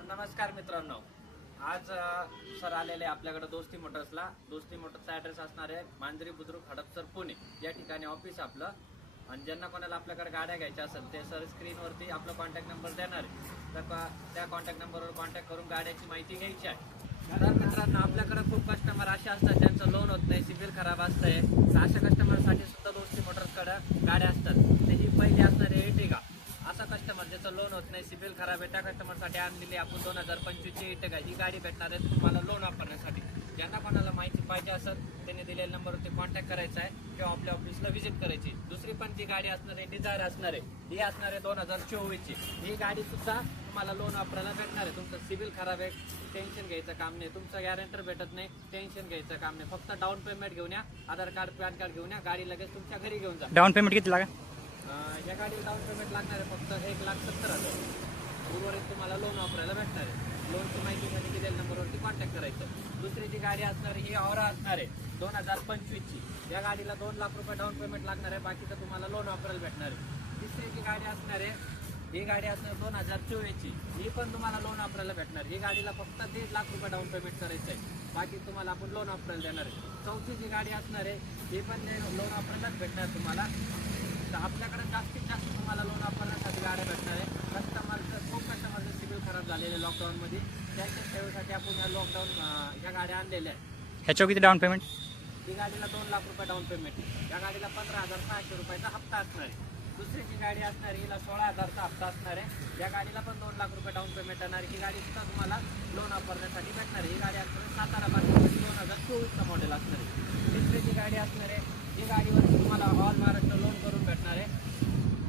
तर नमस्कार मित्रांनो, आज सर आलेले आपल्याकडे दोस्ती मोटर्सला. दोस्ती मोटर्सचा ॲड्रेस असणार आहे मांजरी बुद्रुक हडपसर पुणे या ठिकाणी ऑफिस आपलं. आणि ज्यांना कोणाला आपल्याकडे गाड्या घ्यायच्या असेल ते सर स्क्रीनवरती आपला कॉन्टॅक्ट नंबर देणार आहे, तर त्या कॉन्टॅक्ट नंबरवर कॉन्टॅक्ट करून गाड्याची माहिती घ्यायची आहे. तर मित्रांनो, आपल्याकडे खूप कस्टमर असे असतात ज्यांचं लोन होत नाही, सिबिल खराब असतंय. तर अशा कस्टमरसाठी सुद्धा दोस्ती मोटर्सकडे गाड्या असतात. तर ही पहिली असणार आहे एर्टिगा. असा कस्टमर ज्याचं लोन होत नाही, सिबिल खराब आहे, त्या कस्टमरसाठी आणलेली आपण 2025 ची एर्टिगा ही गाडी भेटणार आहे तुम्हाला लोन वापरण्यासाठी. ज्यांना कोणाला माहिती पाहिजे असेल त्यांनी दिलेल्या नंबरवरती कॉन्टॅक्ट करायचा आहे किंवा आपल्या ऑफिसला व्हिजिट करायची. दुसरी पण जी गाडी असणार आहे डिझायर असणार आहे, ही असणार आहे 2024 ची. ही गाडी सुद्धा तुम्हाला लोन वापरायला भेटणार आहे. तुमचं सिबिल खराब आहे, टेन्शन घ्यायचं काम नाही. तुमचं गॅरंटर भेटत नाही, टेन्शन घ्यायचं काम नाही. फक्त डाऊन पेमेंट घेऊन या, आधार कार्ड पॅन कार्ड घेऊन या, गाडी लगेच तुमच्या घरी घेऊन जा. डाऊन पेमेंट किती लागा? या गाडीला डाऊन पेमेंट लागणार आहे फक्त 1,70,000. उर्वरित तुम्हाला लोन वापरायला भेटणार आहे. लोनची माहिती मध्ये दिलेल्या नंबरवरती कॉन्टॅक्ट करायचं. दुसरी जी गाडी असणार आहे ही औरा असणार आहे 2025 ची. या गाडीला 2 लाख रुपये डाऊन पेमेंट लागणार आहे, बाकीचं तुम्हाला लोन वापरायला भेटणार आहे. तिसरी जी गाडी असणार आहे ही गाडी असणार 2024 ची. ही पण तुम्हाला लोन वापरायला भेटणार. ही गाडीला फक्त 1.5 लाख रुपये डाऊन पेमेंट करायचं आहे, बाकी तुम्हाला आपण लोन वापरायला देणार आहे. चौथी जी गाडी असणार आहे ही पण लोन वापरायलाच भेटणार तुम्हाला. तर आपल्याकडे जास्तीत जास्त तुम्हाला लोन वापरण्यासाठी गाड्या भेटणार आहे. खूप कस्टमरचं सिबिल खराब झालेले लॉकडाऊनमध्ये, त्यांच्या सेवेसाठी आपण ह्या गाड्या आणलेल्या आहेत. ह्याच्यावर किती डाऊन पेमेंट? ही गाडीला 2 लाख रुपये डाऊन पेमेंट. या गाडीला 15,600 रुपयाचा हप्ता असणार आहे. दुसरी जी गाडी असणार आहे हिला 16,000चा हप्ता असणार आहे. या गाडीला पण 2 लाख रुपये डाऊन पेमेंट येणार. ही गाडी सुद्धा तुम्हाला लोन वापरण्यासाठी भेटणार आहे. ही गाडी असणार आहे सातारा 2024चा मॉडेल असणार आहे. तिसरी जी गाडी असणार आहे ही गाडीवर तुम्हाला ऑल महाराष्ट्र लोन करून भेटणार आहे.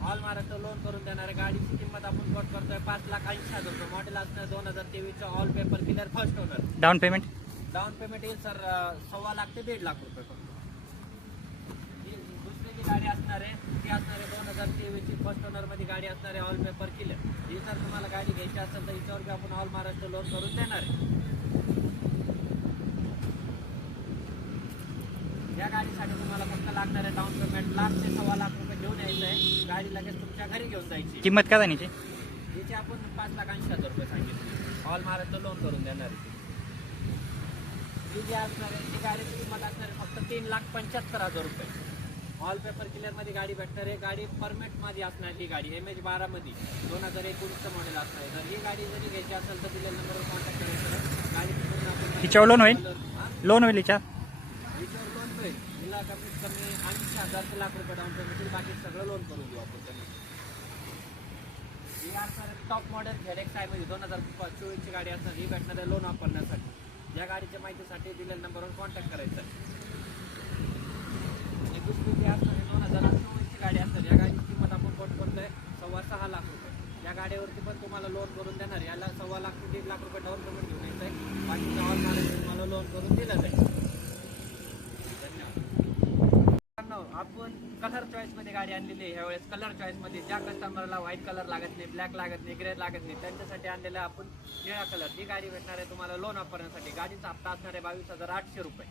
ऑल महाराष्ट्र लोन करून देणार आहे. गाडीची किंमत आपण कोट करतोय 5,80,000 रुपये. मॉडेल असणार 2023चं all paper clear first owner. Down payment? Down payment येईल सर 1.25 लाख ते 1.5 लाख रुपये फक्त. दुसरी जी गाडी असणार आहे ती असणार आहे 2023 ची फर्स्ट ओनर मध्ये गाडी असणार आहे ऑल पेपर क्लिअर. ही जर तुम्हाला गाडी घ्यायची असेल तर हिच्यावर आपण ऑल महाराष्ट्र लोन करून देणार आहे. या गाडीसाठी तुम्हाला फक्त लागणार आहे डाऊन पेमेंट 1 लाख ते 1.25 लाख रुपये घेऊन यायचं आहे. गाडी लगेच तुमच्या घरी घेऊन जायची. किंमत काय जाण्याची? हिची आपण 5,80,000 रुपये सांगितले, ऑल महाराष्ट्र लोन करून देणार आहे. ही जी असणार आहे ती गाडीची किंमत असणार आहे फक्त 3,75,000 रुपये. ऑल पेपर क्लिअर मध्ये गाडी भेटणार आहे. गाडी परमिट मध्ये असणार. ही गाडी MH12 मध्ये 2019चं मॉडेल असणार आहे. जर ही गाडी जरी घ्यायची असेल तर दिलेल्या नंबरवर कॉन्टॅक्ट करायचं. गाडी हिच्यावर लोन होईल? लोन होईल हिच्यावर? हिच्यावर लोन होईल. हिला कमीत कमी 80,000 ते लाख रुपये डाऊन पेमेंट, बाकी सगळं लोन करून देऊ आपण त्यांनी. ही असणार आहे टॉप मॉडेल ZX मध्ये 2024 ची गाडी असणार. ही भेटणार आहे लोन वापरण्यासाठी. या गाडीच्या माहितीसाठी दिलेल्या नंबरवर कॉन्टॅक्ट करायचा आहे. दुसरी जी असणार आहे 2024 ची गाडी असणार. या गाडीची किंमत आपण कोट करतोय 6.25 लाख रुपये. या गाडीवरती पण तुम्हाला लोन करून देणार. याला 1.25 लाख ते 1.5 लाख रुपये डाऊन पेमेंट घेऊन यायचं आहे, बाकीचं ऑल महाराष्ट्र तुम्हाला लोन करून दिलं जाईल. आपण कलर चॉईस मध्ये गाडी आणलेली आहे. ह्यावेळेस कलर चॉईस मध्ये ज्या कस्टमरला व्हाईट कलर लागत नाही, ब्लॅक लागत नाही, ग्रे लागत नाही, त्यांच्यासाठी आणलेलं आपण निळा कलर. ही गाडी भेटणार आहे तुम्हाला लोन वापरण्यासाठी. गाडीचा हप्ता असणार आहे 22,800 रुपये.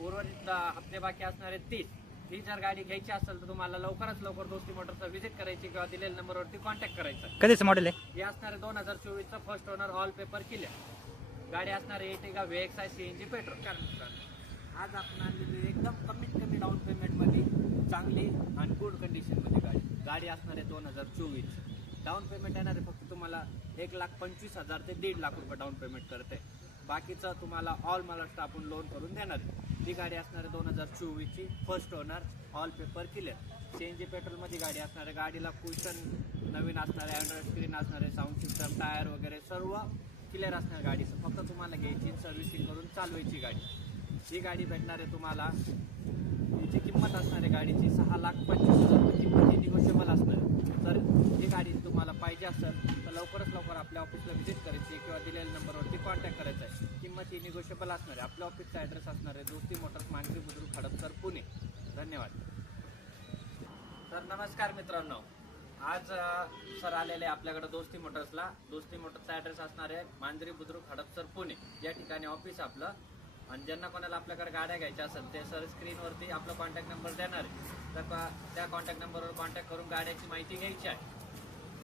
उर्वरित हप्ते बाकी असणार आहे 30. ही जर गाडी घ्यायची असेल तर तुम्हाला लवकरात लवकर दोस्ती मोटर्सचा व्हिजिट करायची किंवा दिलेल्या नंबरवरती कॉन्टॅक्ट करायचा. कधीचं मॉडेल आहे? हे असणार आहे 2024चं first owner all paper clear. गाडी असणार आहे एर्टिगा VXI CNG पेट्रोल. आज आपण आणलेली एकदम कमीत कमी डाऊन पेमेंट मध्ये चांगली आणि गुड कंडिशन मध्ये गाडी असणार आहे 2024. डाऊन पेमेंट येणार आहे फक्त तुम्हाला 1,25,000 ते 1.5 लाख रुपये डाऊन पेमेंट करते. बाकीचं तुम्हाला ऑल महाराष्ट्र आपण लोन करून देणार आहे. ही गाडी असणार आहे 2024 ची first owner all paper clear. CNG petrol मध्ये गाडी असणार आहे. गाडीला कुशन नवीन असणार आहे, अँड्रॉइड स्क्रीन असणार आहे, साऊंड सिस्टम, टायर वगैरे सर्व क्लिअर असणार गाडीचं. फक्त तुम्हाला घ्यायची सर्व्हिसिंग करून चालवायची गाडी. ही गाडी भेटणार आहे तुम्हाला. हिची किंमत असणार आहे गाडीची 6,25,000 रुपये. किंमत ही निगोशिएबल असणार आहे. जर ही गाडी तुम्हाला पाहिजे असेल तर लवकरात लवकर आपल्या ऑफिसला व्हिजिट करायची किंवा दिलेल्या नंबरवरती कॉन्टॅक्ट करायचा आहे. किंमत ही निगोशिएबल असणार आहे. आपल्या ऑफिसचा ॲड्रेस असणार आहे दोस्ती मोटर्स, मांजरी बुद्रुक हडपसर पुणे. धन्यवाद. तर नमस्कार मित्रांनो, आज सर आलेले आपल्याकडे दोस्ती मोटर्सला. दोस्ती मोटर्सचा ॲड्रेस असणार आहे मांजरी बुद्रुक हडपसर पुणे या ठिकाणी ऑफिस आपलं. आणि ज्यांना कोणाला आपल्याकडे गाड्या घ्यायच्या असेल ते सर स्क्रीनवरती आपला कॉन्टॅक्ट नंबर देणार आहे, तर त्या कॉन्टॅक्ट नंबरवर कॉन्टॅक्ट करून गाड्याची माहिती घ्यायची आहे.